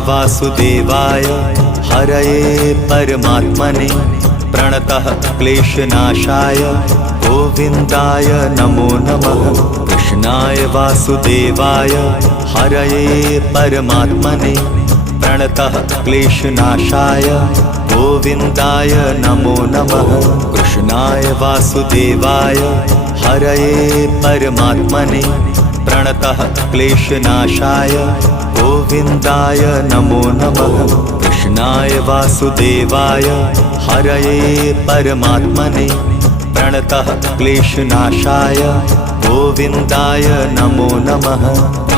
वासुदेवाय हरये परमात्मने प्रणतः क्लेशनाशाय गोविन्दाय नमो नमः। कृष्णाय वासुदेवाय हरये परमात्मने प्रणतः क्लेशनाशाय गोविन्दाय नमो नमः। कृष्णाय वासुदेवाय हरये परमात्मने प्रणतः क्लेशनाशाय गोविन्दाय नमो नमः। कृष्णाय वासुदेवाय हरये परमात्मने प्रणतः क्लेशनाशाय गोविन्दाय नमो नमः।